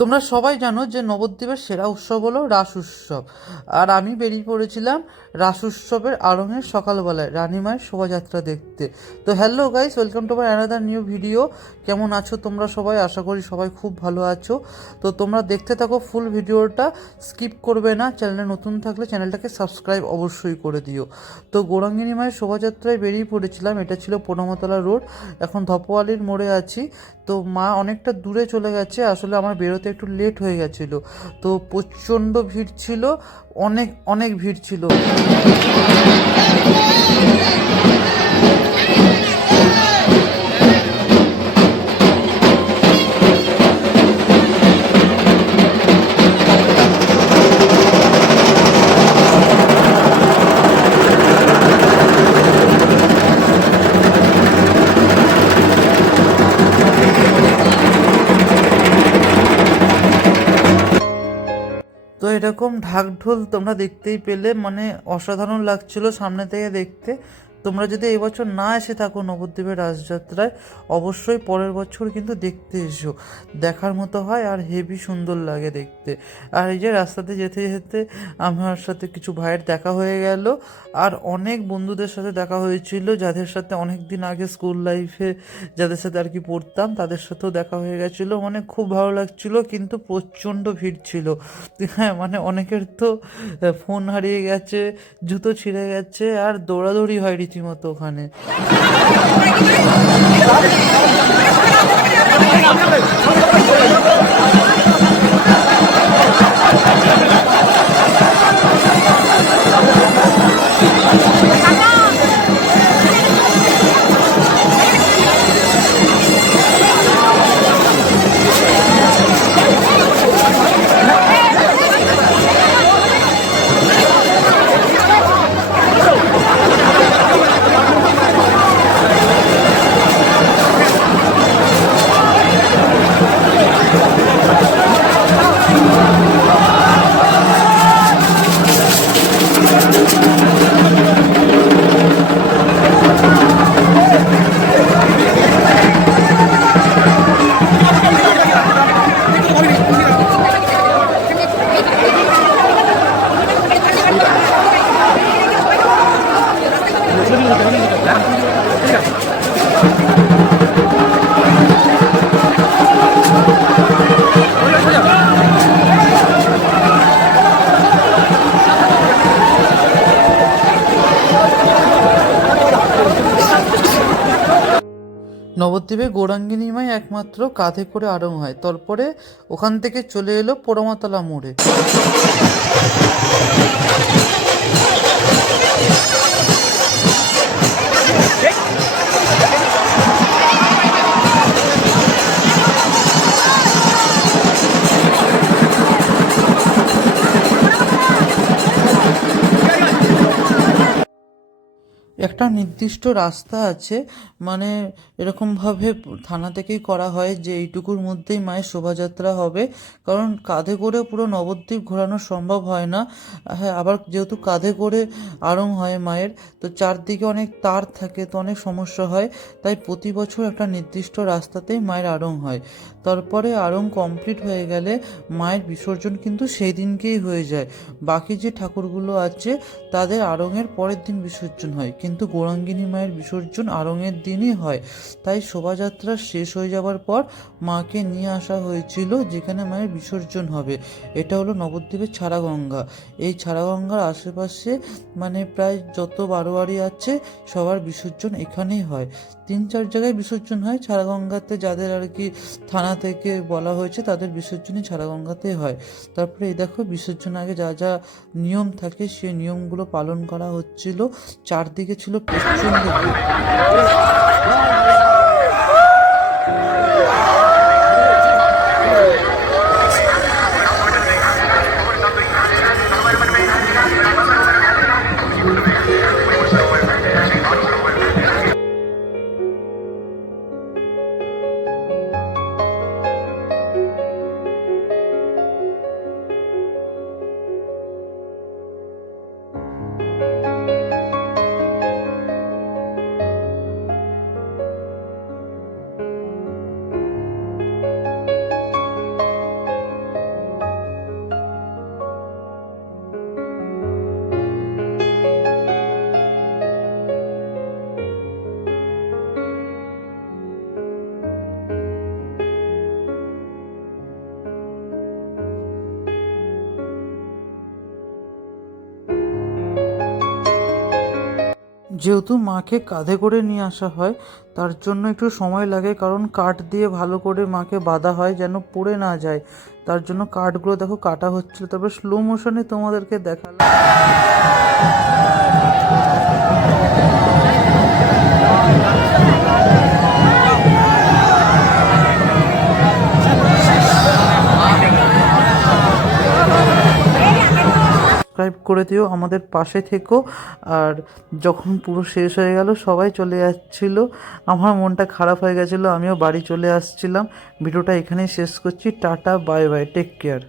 তোমরা সবাই জানো যে নবদ্বীপের সেরা উৎসব হলো রাস উৎসব। আর আমি বেরিয়ে পড়েছিলাম রাস উৎসবের আড়ংয়ের সকালবেলায় রানীমায়ের শোভাযাত্রা দেখতে। তো hello guys, welcome to my another new video. কেমন আছো তোমরা সবাই? আশা করি সবাই খুব ভালো আছো। তো তোমরা দেখতে থাকো ফুল ভিডিওটা, স্কিপ করবে না। চ্যানেলে নতুন থাকলে চ্যানেলটাকে সাবস্ক্রাইব অবশ্যই করে দিও। তো গৌরাঙ্গিনী মায়ের শোভাযাত্রায় বেরিয়ে পড়েছিলাম। এটা ছিল পোড়ামাতলা রোড। এখন ধপোয়ালির মোড়ে আছি। তো মা অনেকটা দূরে চলে গেছে, আসলে আমার বেরোতে একটু লেট হয়ে গেছিলো। তো প্রচণ্ড ভিড় ছিল, অনেক অনেক ভিড় ছিল। তো এরকম ঢাকঢোল তোমরা দেখতেই পেলে, মানে অসাধারণ লাগছিল সামনে থেকে দেখতে। তোমরা যদি এবছর না এসে থাকো নবদ্বীপের রাসযাত্রায়, অবশ্যই পরের বছর কিন্তু দেখতে এসো। দেখার মতো হয় আর হেভি সুন্দর লাগে দেখতে। আর এই যে রাস্তাতে যেতে যেতে আমার সাথে কিছু ভাইয়ের দেখা হয়ে গেল, আর অনেক বন্ধুদের সাথে দেখা হয়েছিল যাদের সাথে অনেক দিন আগে স্কুল লাইফে যাদের সাথে আর কি পড়তাম, তাদের সাথেও দেখা হয়ে গেছিলো। মানে খুব ভালো লাগছিল, কিন্তু প্রচণ্ড ভিড় ছিল। হ্যাঁ, মানে অনেকের তো ফোন হারিয়ে গেছে, জুতো ছিঁড়ে গেছে, আর দৌড়াদৌড়ি হয় রীতিমতো ওখানে। নবদ্বীপে গৌরাঙ্গিনী মাই একমাত্র কাঁধে করে আরোহণ হয়, তারপরে ওখান থেকে চলে এলো পোড়ামাতলা মোড়ে। একটা নির্দিষ্ট রাস্তা আছে, মানে এরকমভাবে থানা থেকেই করা হয় যে এইটুকুর মধ্যেই মায়ের শোভাযাত্রা হবে। কারণ কাঁধে করে পুরো নবদ্বীপ ঘোরানো সম্ভব হয় না। হ্যাঁ, আবার যেহেতু কাঁধে করে আড়ং হয় মায়ের, তো চারদিকে অনেক তার থাকে, তো অনেক সমস্যা হয়। তাই প্রতি বছর একটা নির্দিষ্ট রাস্তাতেই মায়ের আড়ং হয়। তারপরে আড়ং কমপ্লিট হয়ে গেলে মায়ের বিসর্জন কিন্তু সেই দিনকেই হয়ে যায়। বাকি যে ঠাকুরগুলো আছে তাদের আড়ংয়ের পরের দিন বিসর্জন হয়, কিন্তু গৌরাঙ্গিনী মায়ের বিসর্জন আড়ংয়ের দিনই হয়। তাই শোভাযাত্রা শেষ হয়ে যাওয়ার পর মাকে নিয়ে আসা হয়েছিল যেখানে মায়ের বিসর্জন হবে। এটা হলো নবদ্বীপের ছাড়াগঙ্গা। এই ছাড়াগঙ্গার আশেপাশে মানে প্রায় যত বারোয়ারি আছে সবার বিসর্জন এখানেই হয়। 3-4 জায়গায় বিসর্জন হয় ছাড়াগঙ্গাতে, যাদের আর কি থানা থেকে বলা হয়েছে তাদের বিসর্জনই ছাড়াগঙ্গাতে হয়। তারপরে এই দেখো বিসর্জন আগে যা যা নিয়ম থাকে সেই নিয়মগুলো পালন করা হচ্ছিল। চারদিকে ছিল প্রচণ্ড ভিড়। যেহেতু মাকে কাঁধে করে নিয়ে আসা হয় তার জন্য একটু সময় লাগে, কারণ কাঠ দিয়ে ভালো করে মাকে বাঁধা হয় যেন পড়ে না যায়। তার জন্য কাঠগুলো দেখো কাটা হচ্ছিল, তারপর স্লো মোশনে তোমাদেরকে দেখালাম। সাবস্ক্রাইব করে দিও, আমাদের পাশে থেকো। আর যখন পুরো শেষ হয়ে গেল সবাই চলে যাচ্ছিল, আমার মনটা খারাপ হয়ে গেছিলো, আমিও বাড়ি চলে আসছিলাম। ভিডিওটা এখানেই শেষ করছি। Tata, bye bye, take care.